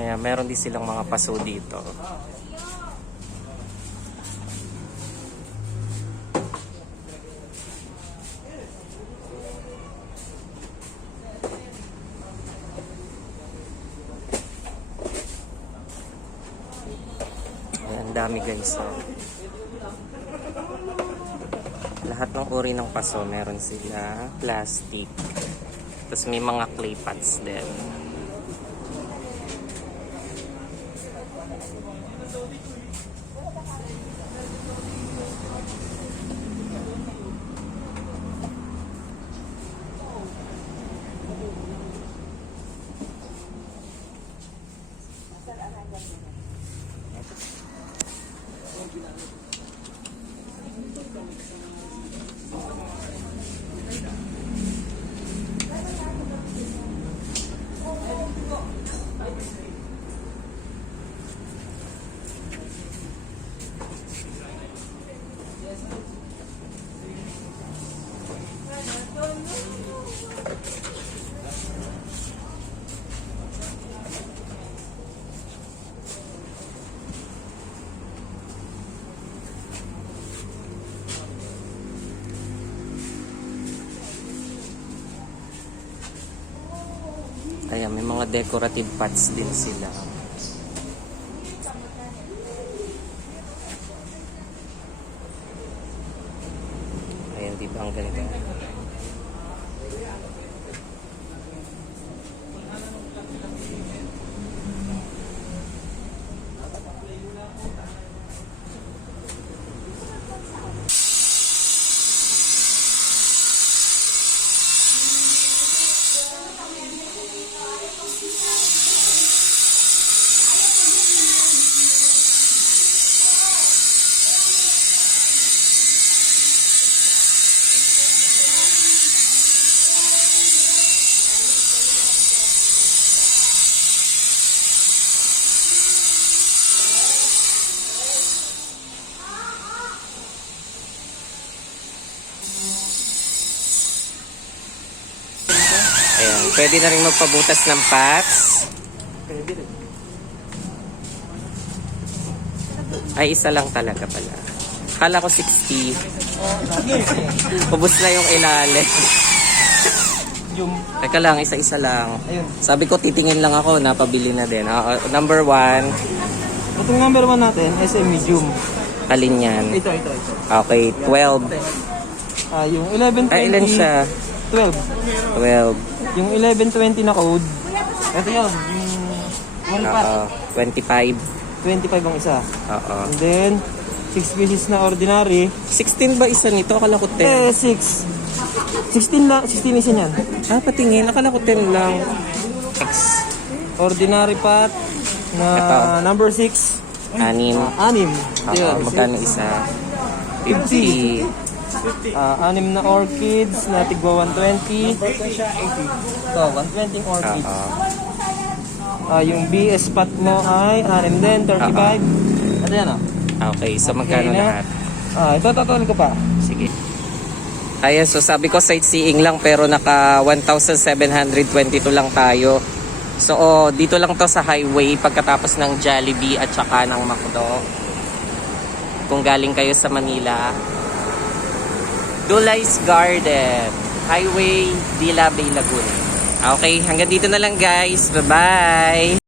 Ayan, meron din silang mga paso dito. Ayan, dami guys. So, lahat ng uri ng paso meron sila. Plastic. Tapos may mga clay pots din. Ayan, may mga decorative pots din sila. Ayan, di ba ang ganda? Ayan, pwede na rin magpabutas ng pots. Ay, isa lang talaga pala. Kala ko 60. Ubus na yung ilalim. medium. Teka lang, isa-isa lang. Ayun. Sabi ko titingin lang ako, napabili na din. Number 1, Itong number 1 natin, SM medium. alin yan? Ito. Okay, 12. Yung 1120. Ilan siya? 12. 12. Yung 1120 na code, ito yun. Yung 1 pack. 25. 25 ang isa. Oo. And then, 6 pieces na ordinary. 16 ba isa nito? Akala ko 10. 6. 16 lang, 16 isa niyan. Patingin. Akala ko 10 lang. X. Ordinary pot na Ito. number 6. 6. 6. Oo. Magkano isa? 50. 6 na orchids na tigwa 120. Ito, 120 orchids. Oo. Yung BS pot mo ay 6 din, 35. Ano yan Okay, so magkano Okay na. lahat? Ito, total ko pa. Sige. Ayan, so sabi ko sightseeing lang pero naka 1,722 lang tayo. So dito lang to sa highway pagkatapos ng Jollibee at saka ng McDo. Kung galing kayo sa Manila. Dulay's Garden, Highway Dila Bay Lagoon. Okay, hanggang dito na lang guys. Bye-bye!